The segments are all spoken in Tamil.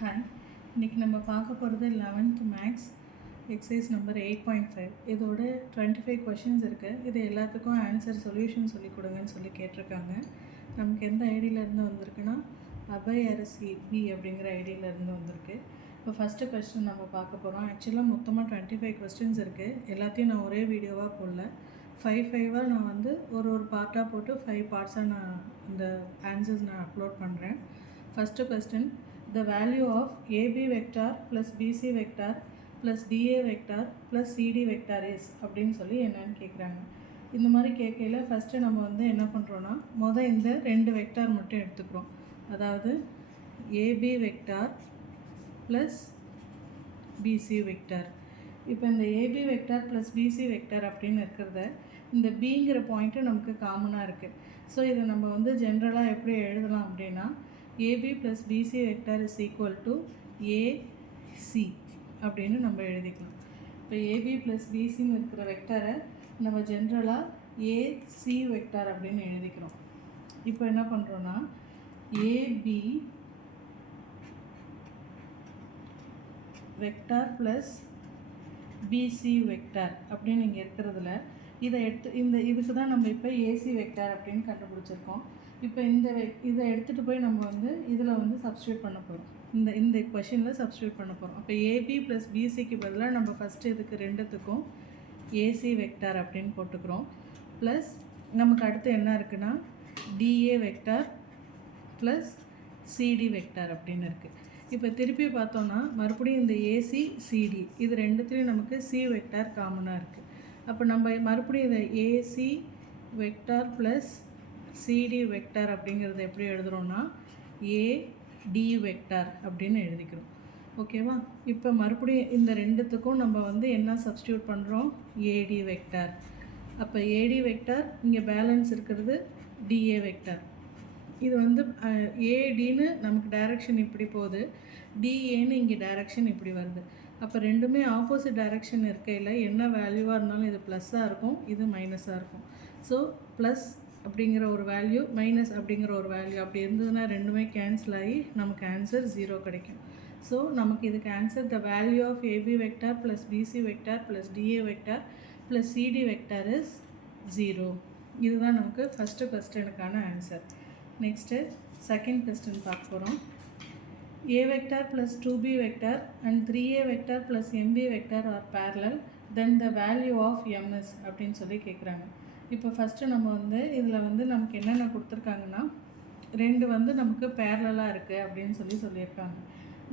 ஹாய், இன்றைக்கி நம்ம பார்க்க போகிறது 11th மேக்ஸ் எக்ஸசைஸ் நம்பர் 8.5. இதோட 25 கொஷின்ஸ் இருக்குது. இது எல்லாத்துக்கும் ஆன்சர் சொல்யூஷன் சொல்லி கொடுங்கன்னு சொல்லி கேட்டிருக்காங்க. நமக்கு எந்த ஐடியிலேருந்து வந்திருக்குன்னா அபய் அரசி பி அப்படிங்கிற ஐடியிலேருந்து வந்திருக்கு. இப்போ ஃபஸ்ட்டு கொஸ்டின் நம்ம பார்க்க போகிறோம். ஆக்சுவலாக மொத்தமாக 25 கொஸ்டின்ஸ் இருக்குது. எல்லாத்தையும் நான் ஒரே வீடியோவாக போடல, 5 நான் வந்து ஒரு பார்ட்டாக போட்டு 5 பார்ட்ஸாக நான் இந்த ஆன்சர்ஸ் நான் அப்லோட் பண்ணுறேன். First question, the value of AB vector plus BC vector plus DA vector plus CD vector is அப்படின்னு சொல்லி என்னன்னு கேட்குறாங்க. இந்த மாதிரி கேட்கையில் ஃபஸ்ட்டு நம்ம வந்து என்ன பண்ணுறோன்னா இந்த 2 வெக்டார் மட்டும் எடுத்துக்கிறோம். அதாவது AB vector plus BC vector. இப்போ இந்த AB vector plus BC vector அப்படின்னு இருக்கிறத இந்த பிங்கிற பாயிண்ட்டு நமக்கு காமனாக இருக்குது. ஸோ இதை நம்ம வந்து ஜென்ரலாக எப்படி எழுதலாம் அப்படின்னா AB plus BC vector is equal to AC அப்படின்னு நம்ம எழுதிக்கலாம். இப்போ AB plus BCன்னு இருக்கிற வெக்டரை நம்ம ஜென்ரலாக AC வெக்டார் அப்படின்னு எழுதிக்கிறோம். இப்போ என்ன பண்ணுறோன்னா AB vector plus BC vector அப்படின்னு இங்கே இருக்கிறதுல இதை இதுக்கு தான் நம்ம இப்போ AC வெக்டார் அப்படின்னு கண்டுபிடிச்சிருக்கோம். இப்போ இதை எடுத்துகிட்டு போய் நம்ம வந்து இதில் வந்து சப்ஸ்டியூட் பண்ண போகிறோம். இந்த கொஷினில் சப்ஸ்டியூட் பண்ண போகிறோம். அப்போ AB ப்ளஸ் BCக்கு பதிலாக நம்ம ஃபஸ்ட்டு இதுக்கு ரெண்டுத்துக்கும் AC வெக்டார் அப்படின்னு போட்டுக்கிறோம். ப்ளஸ் நமக்கு அடுத்து என்ன இருக்குன்னா DA vector plus CD vector அப்படின்னு இருக்குது. இப்போ திருப்பி பார்த்தோன்னா மறுபடியும் இந்த AC CD இது ரெண்டுத்துலேயும் நமக்கு C வெக்டார் காமனாக இருக்குது. அப்போ நம்ம மறுபடியும் இதை AC vector plus CD vector அப்படிங்கிறது எப்படி எழுதுகிறோன்னா AD வெக்டார் அப்படின்னு எழுதிக்கிறோம். ஓகேவா? இப்போ மறுபடியும் இந்த ரெண்டுத்துக்கும் நம்ம வந்து என்ன சப்ஸ்டியூட் பண்ணுறோம்? AD vector. அப்போ AD வெக்டார் இங்கே பேலன்ஸ் இருக்கிறது DA வெக்டார். இது வந்து ADன்னு நமக்கு டைரக்ஷன் இப்படி போகுது, DAன்னு இங்கே டைரக்ஷன் இப்படி வருது. அப்போ ரெண்டுமே ஆப்போசிட் டைரக்ஷன் இருக்கையில் என்ன வேல்யூவாக இருந்தாலும் இது ப்ளஸ்ஸாக இருக்கும், இது மைனஸாக இருக்கும். ஸோ ப்ளஸ் அப்படிங்கிற ஒரு வேல்யூ மைனஸ் அப்படிங்கிற ஒரு வேல்யூ அப்படி இருந்ததுன்னா ரெண்டுமே கேன்சல் ஆகி நமக்கு ஆன்சர் 0 கிடைக்கும். ஸோ நமக்கு இதுக்கு answer the value of AB vector plus BC vector plus DA vector plus CD vector is 0. இதுதான் நமக்கு ஃபஸ்ட்டு கொஸ்டினுக்கான ஆன்சர். நெக்ஸ்ட்டு செகண்ட் கொஸ்டின் பார்க்க போகிறோம். A vector plus 2B vector and 3A vector plus MB vector are parallel, then the value of M is அப்படின்னு சொல்லி கேட்குறாங்க. இப்போ ஃபஸ்ட்டு நம்ம வந்து இதில் வந்து நமக்கு என்னென்ன கொடுத்துருக்காங்கன்னா ரெண்டு வந்து நமக்கு பேரலாக இருக்குது அப்படின்னு சொல்லியிருக்காங்க.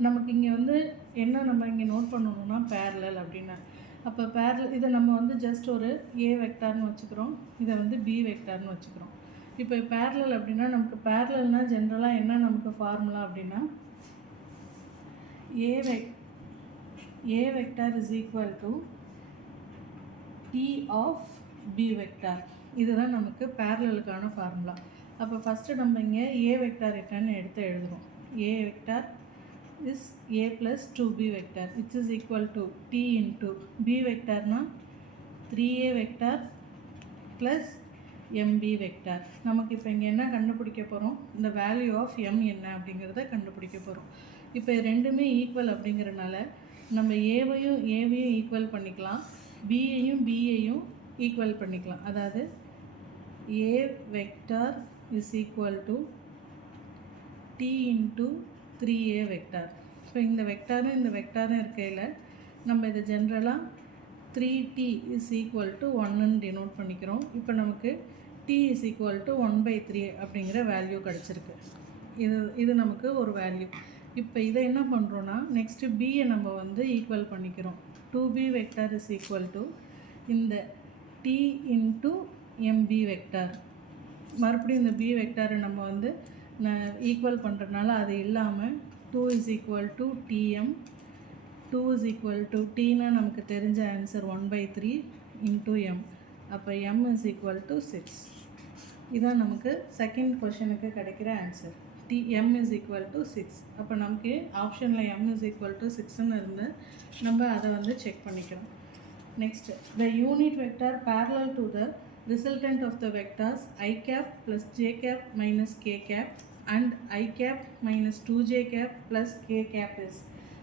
நமக்கு இங்கே வந்து என்ன நம்ம இங்கே நோட் பண்ணணும்னா பேரலல் அப்படின்னா அப்போ இதை நம்ம வந்து ஜஸ்ட் ஒரு A வெக்டார்னு வச்சுக்கிறோம், இதை வந்து B வெக்டார்னு வச்சுக்கிறோம். இப்போ பேரலல் அப்படின்னா நமக்கு பேரலல்னால் ஜென்ரலாக என்ன நமக்கு ஃபார்முலா அப்படின்னா A vector is equal to T of B vector. இதுதான் நமக்கு பேரலலுக்கான ஃபார்முலா. அப்போ ஃபஸ்ட்டு நம்ம இங்கே A வெக்டார் என்னன்னு எடுத்து எழுதுகிறோம். A vector is A plus 2B vector which is equal to T into B vectorனா 3A vector plus MB vector. நமக்கு இப்போ இங்கே என்ன கண்டுபிடிக்க போகிறோம்? இந்த வேல்யூ ஆஃப் M என்ன அப்படிங்கிறத கண்டுபிடிக்க போகிறோம். இப்போ ரெண்டுமே ஈக்குவல் அப்படிங்கிறனால நம்ம ஏவையும் ஈக்குவல் பண்ணிக்கலாம், பியையும் ஈக்குவல் பண்ணிக்கலாம். அதாவது A vector is equal to T into 3A vector. So இந்த வெக்டாரும் இருக்கையில் நம்ம இதை ஜென்ரலாக 3T இஸ் ஈக்குவல் டு 1ன்னு டினோட் பண்ணிக்கிறோம். இப்போ நமக்கு T இஸ் ஈக்குவல் டு 1/3 அப்படிங்கிற வேல்யூ கிடச்சிருக்கு. இது நமக்கு ஒரு வேல்யூ. இப்போ இதை என்ன பண்ணுறோன்னா நெக்ஸ்ட்டு பியை நம்ம வந்து ஈக்குவல் பண்ணிக்கிறோம். 2B vector is equal to இந்த T இன்ட்டு MB வெக்டார். மறுபடியும் இந்த B வெக்டாரை நம்ம வந்து ஈக்குவல் பண்ணுறதுனால அது இல்லாமல் 2 is equal to TM. 2 is equal to Tனா நமக்கு தெரிஞ்ச ஆன்சர் 1/3 இன்ட்டு M. அப்போ M இஸ் ஈக்குவல் டு 6. இதான் நமக்கு செகண்ட் கொஷனுக்கு கிடைக்கிற answer. M is equal to 6. அப்போ நமக்கு ஆப்ஷனில் M இஸ் ஈக்குவல் டு 6ன்னு இருந்து நம்ம அதை வந்து செக் பண்ணிக்கிறோம். Next, the unit vector parallel to the resultant of the vectors I cap plus J cap minus K cap and I cap minus 2j cap plus k cap is.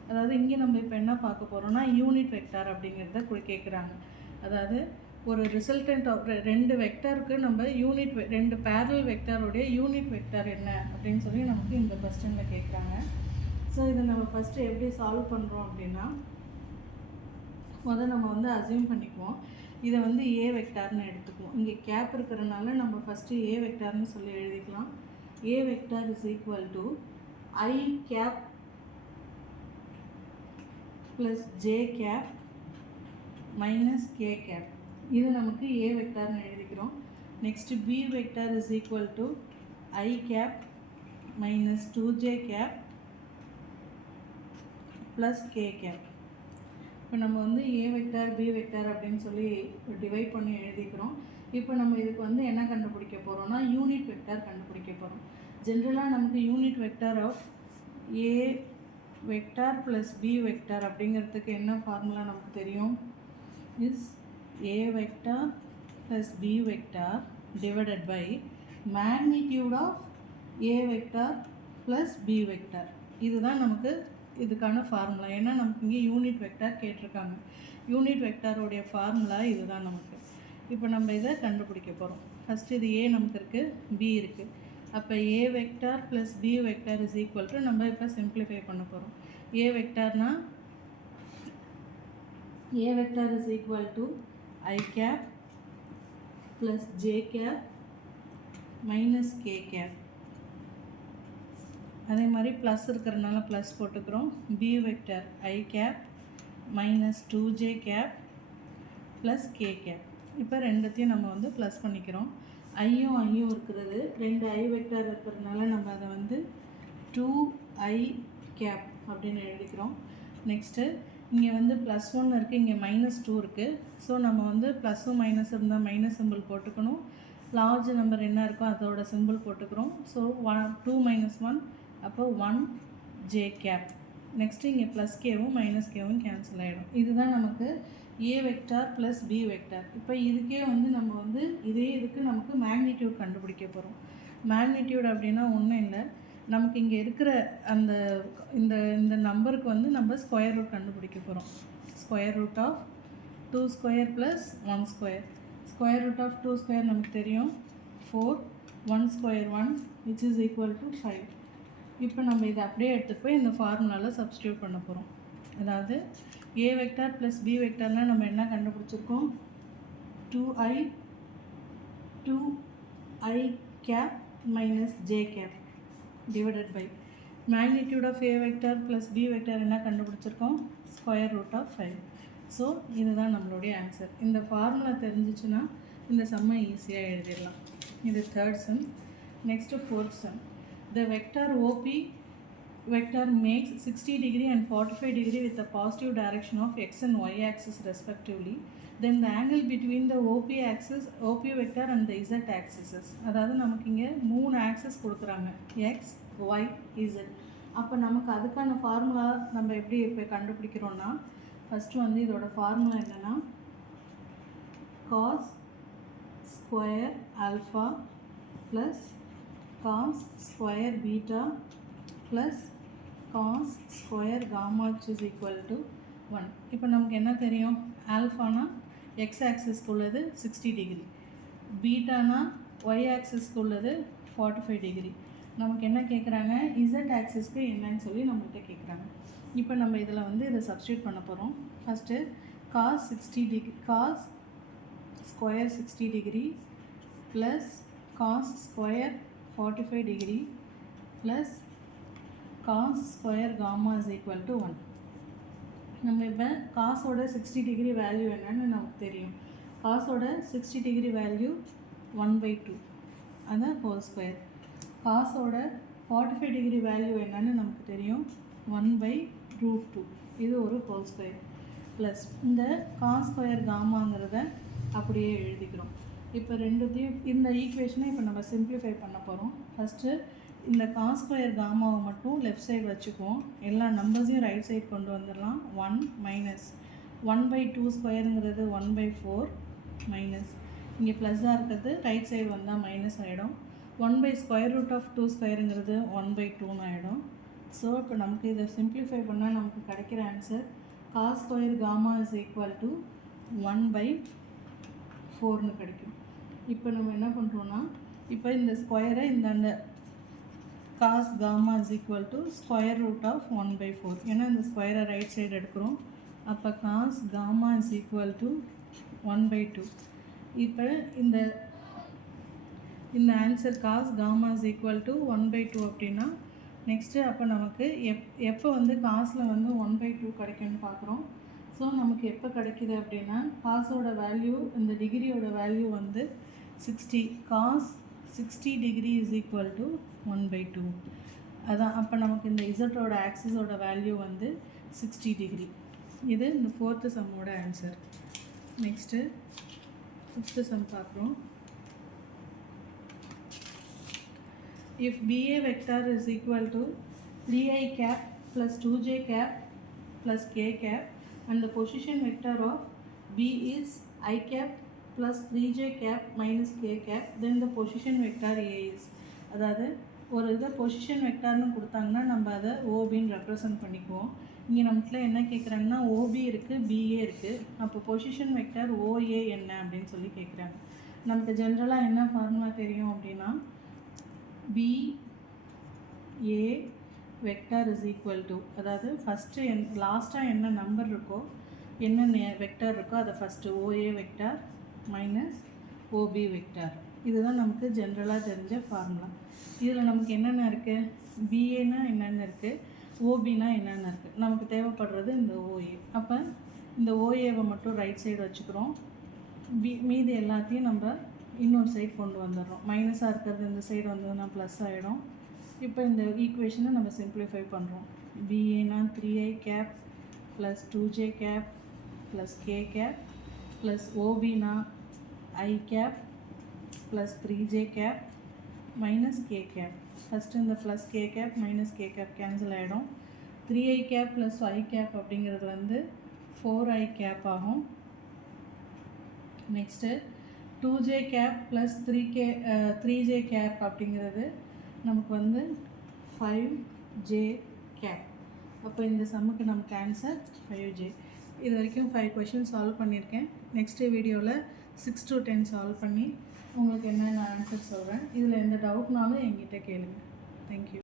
அதாவது இங்கே நம்ம இப்போ என்ன பார்க்க போகிறோம்னா யூனிட் வெக்டார் அப்படிங்கிறத கேட்குறாங்க. அதாவது ஒரு ரிசல்டன்ட் ஆஃப் ரெண்டு வெக்டாருக்கு நம்ம ரெண்டு பேரல் வெக்டாரோடைய யூனிட் வெக்டார் என்ன அப்படின்னு சொல்லி நமக்கு இந்த கொஸ்டினில் கேட்குறாங்க. ஸோ இதை நம்ம ஃபஸ்ட்டு எப்படி சால்வ் பண்ணுறோம் அப்படின்னா நம்ம வந்து அசியூம் பண்ணிக்குவோம். இதை வந்து ஏ வெக்டார்னு எடுத்துக்குவோம். இங்கே கேப் இருக்கிறனால நம்ம ஃபஸ்ட்டு ஏ வெக்டார்னு சொல்லி எழுதிக்கலாம். A vector is equal to I cap plus J cap minus K cap. இது நமக்கு ஏ வெக்டார்னு எழுதிக்கிறோம். Next B vector is equal to I cap minus 2j cap plus K cap. இப்போ நம்ம வந்து ஏ வெக்டார் பி வெக்டார் அப்படின்னு சொல்லி டிவைட் பண்ணி எழுதிக்கிறோம். இப்போ நம்ம இதுக்கு வந்து என்ன கண்டுபிடிக்க போகிறோம்னா யூனிட் வெக்டார் கண்டுபிடிக்க போகிறோம். ஜென்ரலாக நமக்கு unit vector of A vector plus B vector அப்படிங்கிறதுக்கு என்ன ஃபார்முலா நமக்கு தெரியும்? Is A vector plus B vector divided by magnitude of A vector plus B vector. இதுதான் நமக்கு இதுக்கான ஃபார்முலா. ஏன்னா நமக்கு இங்கே யூனிட் வெக்டார் கேட்டிருக்காங்க. யூனிட் வெக்டாரோடைய ஃபார்முலா இதுதான் நமக்கு. இப்போ நம்ம இதை கண்டுபிடிக்க போகிறோம். ஃபஸ்ட்டு இது ஏ நமக்கு இருக்குது, பி இருக்குது. அப்போ A vector plus B vector is equal to நம்ம இப்போ சிம்பிளிஃபை பண்ண போகிறோம். ஏ வெக்டார்னா A vector is equal to I cap plus J cap minus K cap. அதே மாதிரி ப்ளஸ் இருக்கிறனால ப்ளஸ் போட்டுக்கிறோம். B vector I cap minus 2j cap plus K cap. இப்போ ரெண்டுத்தையும் நம்ம வந்து ப்ளஸ் பண்ணிக்கிறோம். ஐயும் இருக்கிறது, ரெண்டு I வெக்டர் இருக்கிறதுனால நம்ம அதை வந்து 2I கேப் அப்படின்னு எழுதிக்கிறோம். நெக்ஸ்ட்டு இங்கே வந்து +1 இருக்குது, இங்கே -2 இருக்குது. ஸோ நம்ம வந்து ப்ளஸ்ஸும் மைனஸ் இருந்தால் மைனஸ் சிம்பிள் போட்டுக்கணும். லார்ஜ் நம்பர் என்ன இருக்கோ அதோட சிம்பிள் போட்டுக்கிறோம். ஸோ 2 - 1 அப்போ 1j கேப். நெக்ஸ்ட்டு இங்கே ப்ளஸ் கேவும் மைனஸ் கேவும் கேன்சல் ஆகிடும். இதுதான் நமக்கு ஏ வெக்டார் ப்ளஸ் பி வெக்டார். இப்போ இதுக்கே வந்து நம்ம வந்து இதுக்கு நமக்கு மேக்னிடியூட் கண்டுபிடிக்க போகிறோம். மேக்னிடியூட் அப்படின்னா ஒன்றும் இல்லை, நமக்கு இங்கே இருக்கிற அந்த இந்த நம்பருக்கு வந்து நம்ம ஸ்கொயர் ரூட் கண்டுபிடிக்க போகிறோம். Square root of 2 square plus 1 square. Square root of 2 square நமக்கு தெரியும் 4, 1 square 1 which is equal to 5. இப்போ நம்ம இதை அப்படியே எடுத்துகிட்டு போய் இந்த ஃபார்முலாவில் சப்ஸ்டியூட் பண்ண போகிறோம். அதாவது ஏ வெக்டார் ப்ளஸ் பி வெக்டார்னால் நம்ம என்ன கண்டுபிடிச்சிருக்கோம்? 2I cap minus J cap divided by magnitude of A vector plus B vector என்ன கண்டுபிடிச்சிருக்கோம்? Square root of 5. ஸோ இதுதான் நம்மளுடைய ஆன்சர். இந்த ஃபார்முலா தெரிஞ்சிச்சுன்னா இந்த சம்மை ஈஸியாக எழுதிடலாம். இது third sum. Next fourth some. The vector OP vector makes 60 degree and 45 degree with the positive direction of x and y axis respectively. Then the angle between the OP axis, OP vector and the z axis. அதாவது நமக்கு இங்கே 3 ஆக்சஸ் கொடுக்குறாங்க, x, y, z. அப்போ நமக்கு அதுக்கான ஃபார்முலா நம்ம எப்படி இப்போ கண்டுபிடிக்கிறோன்னா ஃபஸ்ட்டு வந்து இதோட ஃபார்முலா என்னென்னா cos square alpha plus cos square beta plus cos square gamma is equal to 1. இப்போ நமக்கு என்ன தெரியும்? ஆல்ஃபானா x ஆக்சிஸ்க்கு உள்ளது 60 டிகிரி, பீட்டானா y ஆக்சிஸ்க்கு உள்ளது 45 டிகிரி. நமக்கு என்ன கேட்குறாங்க? z ஆக்சிஸ்க்கு என்னன்னு சொல்லி நம்மகிட்ட கேட்குறாங்க. இப்போ நம்ம இதில் வந்து இதை சப்ஸ்டியூட் பண்ண போகிறோம். First cos 60 degree, cos square 60 degree plus cos square 45 degree plus cos square gamma is equal to 1. நம்ம இப்போ காஸோட 60 டிகிரி வேல்யூ என்னன்னு நமக்கு தெரியும். காஸோட 60 டிகிரி வேல்யூ 1/2, அதான் ஹோல் ஸ்கொயர். காஸோட 45 டிகிரி வேல்யூ என்னன்னு நமக்கு தெரியும் 1/√2, இது ஒரு ஹோல் ஸ்கொயர். ப்ளஸ் இந்த காஸ் ஸ்கொயர் காமாங்கிறத அப்படியே எழுதிக்கிறோம். இப்போ ரெண்டுத்தையும் இந்த ஈக்குவேஷனை இப்போ நம்ம சிம்பிளிஃபை பண்ண போகிறோம். ஃபஸ்ட்டு இந்த காஸ் ஸ்கொயர் காமாவை மட்டும் லெஃப்ட் சைடு வச்சுக்குவோம். எல்லா நம்பர்ஸையும் ரைட் சைடு கொண்டு வந்துடலாம். 1 மைனஸ் 1/2 ஸ்கொயருங்கிறது 1/4 மைனஸ் இங்கே ப்ளஸ்ஸாக இருக்கிறது ரைட் சைடு வந்தால் மைனஸ் ஆகிடும். 1/√2 ஸ்கொயருங்கிறது 1/2ன்னு ஆகிடும். ஸோ இப்போ நமக்கு இதை சிம்பிளிஃபை பண்ணால் நமக்கு கிடைக்கிற answer cos square gamma is equal to 1/4ன்னு கிடைக்கும். இப்போ நம்ம என்ன பண்ணுறோன்னா, இப்போ இந்த ஸ்கொயரை இந்த cos gamma is equal to square root of 1/4. ஏன்னா இந்த ஸ்கொயரை ரைட் சைடு எடுக்கிறோம். அப்போ cos gamma is equal to 1/2. இப்போ இந்த answer cos gamma is equal to 1/2 அப்படின்னா நெக்ஸ்ட்டு அப்போ நமக்கு எப்போ வந்து காசில் வந்து 1/2 கிடைக்கும்னு பார்க்குறோம். ஸோ நமக்கு எப்போ கிடைக்கிது அப்படின்னா காசோட வேல்யூ இந்த டிகிரியோட வேல்யூ வந்து 60. cos 60 degree is equal to 1/2. அதான் அப்போ நமக்கு இந்த இசட்டோட ஆக்சிஸோட வேல்யூ வந்து 60 டிகிரி. இது இந்த 4th சம்மோட ஆன்சர். நெக்ஸ்ட்டு 5th சம் பார்க்குறோம். If BA vector is equal to 3i cap plus 2j cap plus k cap and the position vector of B is I cap plus 3j cap minus k cap, then the position vector A is. அதாவது ஒரு இதை பொசிஷன் வெக்டார்னு கொடுத்தாங்கன்னா நம்ம அதை ஓபின்னு ரெப்ரசன்ட் பண்ணிக்குவோம். இங்கே நமக்குல என்ன கேட்குறாங்கன்னா ஓபி இருக்குது, பிஏ இருக்குது. அப்போ பொசிஷன் வெக்டார் ஓஏ என்ன அப்படின்னு சொல்லி கேட்குறாங்க. நமக்கு ஜென்ரலாக என்ன ஃபார்முலா தெரியும் அப்படின்னா BA vector is equal to, அதாவது ஃபஸ்ட்டு லாஸ்ட்டாக என்ன நம்பர் இருக்கோ என்ன வெக்டார் இருக்கோ அதை first OA vector minus OP vector. இதுதான் நமக்கு ஜென்ரலாக தெரிஞ்ச ஃபார்முலா. இதில் நமக்கு என்னென்ன இருக்குது, பிஏனா என்னென்ன இருக்குது, ஓபினா என்னென்ன இருக்குது. நமக்கு தேவைப்படுறது இந்த ஓஏ. அப்போ இந்த ஓஏவை மட்டும் ரைட் சைடு வச்சுக்கிறோம். மீதி எல்லாத்தையும் நம்ம இன்னொரு சைடு கொண்டு வந்துடுறோம். மைனஸாக இருக்கிறது இந்த சைடு வந்ததுன்னா ப்ளஸ் ஆகிடும். இப்போ இந்த ஈக்குவேஷனை நம்ம சிம்பிளிஃபை பண்ணுறோம். பிஏனா 3i cap plus 2j cap plus k cap plus ஓபினா I cap plus 3j cap minus k cap. First இந்த plus k cap minus k cap cancel ஆகிடும். 3i cap plus I cap அப்படிங்கிறது வந்து 4i cap ஆகும். Next 2j cap plus 3j cap அப்படிங்கிறது நமக்கு வந்து 5j cap. அப்போ இந்த சம்முக்கு நமக்கு ஆன்சர் 5j. இது வரைக்கும் 5 கொஷின் சால்வ் பண்ணியிருக்கேன். நெக்ஸ்ட்டு வீடியோவில் 6 to 10 சால்வ் பண்ணி உங்களுக்கு என்னென்ன ஆன்சர் சொல்கிறேன். இதில் எந்த டவுட்னாலும் என்கிட்ட கேளுங்க. தேங்க்யூ.